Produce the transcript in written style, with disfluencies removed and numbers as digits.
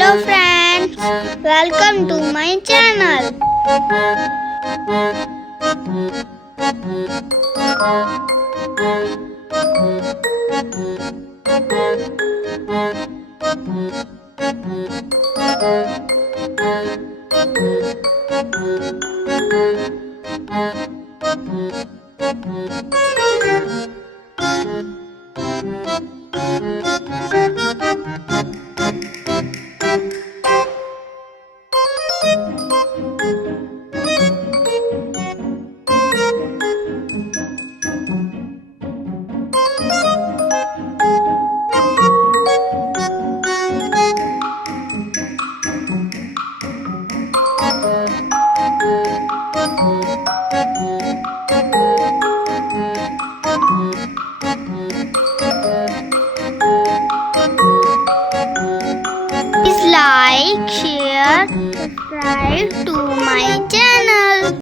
Hello friends, welcome to my channel. Please like, share, subscribe to my channel.